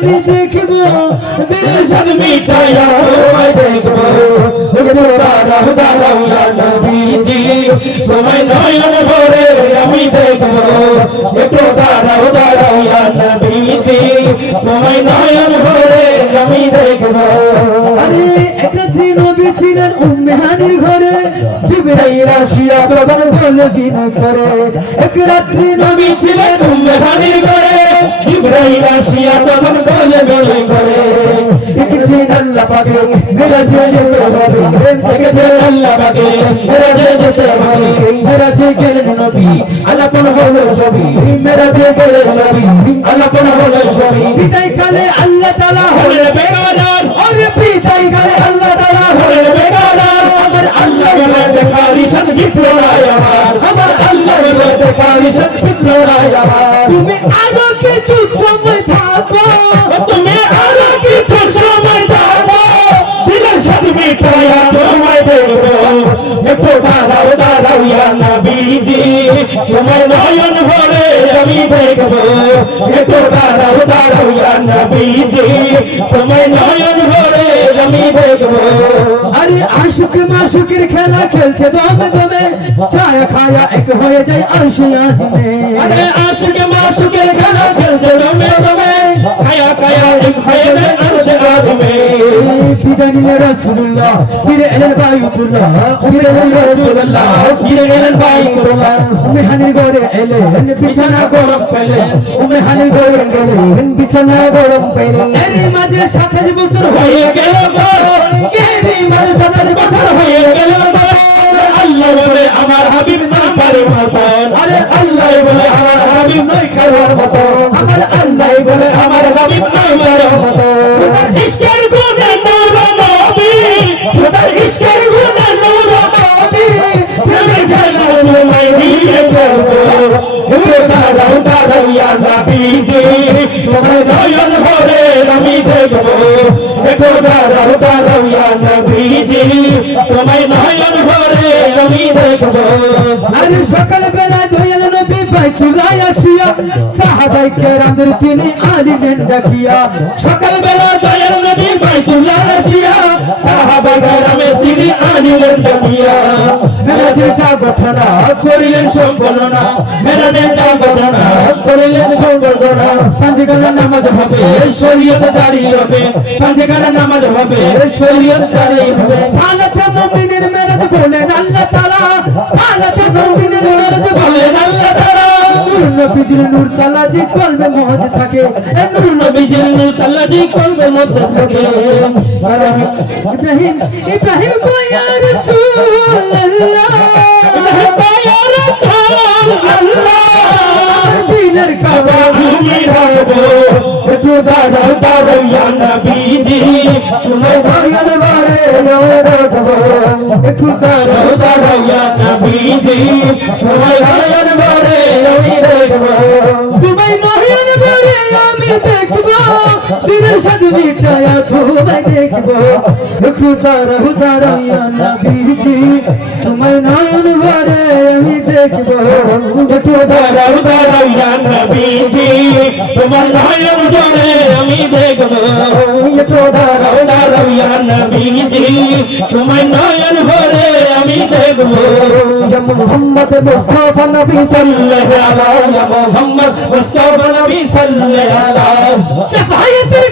আমি দেখব সাদ মিটাইয়া তোমায় দেখব। দাঁড়াও দাঁড়াও ইয়া নবীজি, তোমায় নয়ন ভরে আমি দেখব। দাঁড়াও দাঁড়াও ইয়া নবীজি, তোমায় নয়ন ভরে আমি দেখব। আরে, এক রাত্রি নবী ছিলেন উম্মে হানির ঘরে। জিবরাইল আসিয়া তখন বলে বিনা করে। এক রাত্রি নবী ছিলেন উম্মে হানির ঘরে। জিবরাইল আসিয়া তখন বলে বলে করে দেখেছেন আল্লাহ পাকে মেরাজে যেতে হবে দেখেছেন আল্লাহ পাকে মেরাজে যেতে হবে মেরাজে গেলেন নবী আলাপন হলো ছবি মেরাজে গেলে ছবি আলাপন হলো ছবি বিদায় কালে আল্লাহ তাআলা হলেন বেগারার আরে বিদায় কালে আল্লাহ তাআলা হলেন বেগারার আমার আল্লাহ বলে দেখারি সাথ বিপ্লরায় আমার আল্লাহ বলে সাথ বিপ্লরায় আমার তুমি আরও দেখব একটু দাঁড়াও দাঁড়াও নবীজি তোমায় নয়ন ভরে আমি দেখব আরে আশুক মাসুকের খেলা খেলছে দমে দমে। ছায়া খায়া এক হয়ে যায় আরশে আজমে আরে আশুকে মাসুকের খেলা খেলছে দমে দমে। ছায়া কায়া এক হয়ে যায় আরশে আজমে বিদায় রাসূলুল্লাহ ফিরে এলেন ফিরে রাসূলুল্লাহ। ফিরে গেলেন বাইতুল্লাহ উম্মে হানির ঘরে এলেন বিছানা গরম পেলেন উম্মে হানির ঘরে গেলেন বিছানা গরম পেলেন এরই মাঝে সাতাশ বছর হয়ে হয়ে গেল ঘর এরই মাঝে সাতাশ বছর হয়ে গেল ঘর। আল্লাহ বলে আমার হাবিব না পারে মতন আরে আল্লাহ বলে আমার হাবিব নয় খাওয়ার মতন আমার আল্লাহ বলে আমার হাবিব মতন ইশকের সকাল বেলা দয়াল নবী বাইতুল্লাহ আসিয়া সাহাবাই তিনি আনিলেন ডাকিয়া। সকাল বেলা দয়াল নবী বাইতুল্লাহ আসিয়া সাহাবা গ্রামে তিনি আনিলেন ডাকিয়া। মেরাজে যা করিলেন সম্পন্ন মেরাজে যা ঘটনা করিলেন সম্পন্ন পাঁচগানা নামাজ হবে। শরীয়ত জারি হবে। পাঁচগানা নামাজ হবে। শরীয়ত জারি হবে। সালাতে মুমিনের মেরাজ বলেন আল্লাহ তাআলা। সালাতে মুমিনের মেরাজ বলেন আল্লাহ তাআলা। নূর নবীজির নূর তালা কলবে মহজ থাকে। নূর নবীজির নূর তাল্লাজি কলবের মধ্যে থাকে। ইব্রাহিম ইব্রাহিম কো ইয়া রাসূলুল্লাহ? আমার রাখব একটু দাঁড়াও দাঁড়াও ইয়া নবীজি ভরে আমি রাখব একটু দাঁড়াও দাঁড়াও নবীজি তোমায় নয়ন তোমায় দেখব। একটু দাঁড়াও দাঁড়াও ইয়া নবীজি তোমায় নয়ন আমি দেখব। একটু দাঁড়াও দাঁড়াও ইয়া নবীজি তোমার নয়ন ভরে আমি দেখব। একটু দাঁড়াও দাঁড়াও ইয়া নবীজি তোমার নয়ন ভরে আমি দেখব। মুহাম্মদ মুস্তাফা নবী সাল্লাল্লাহু আলাইহি সাল্লাল্লাহু আলাইহি শফায়াতের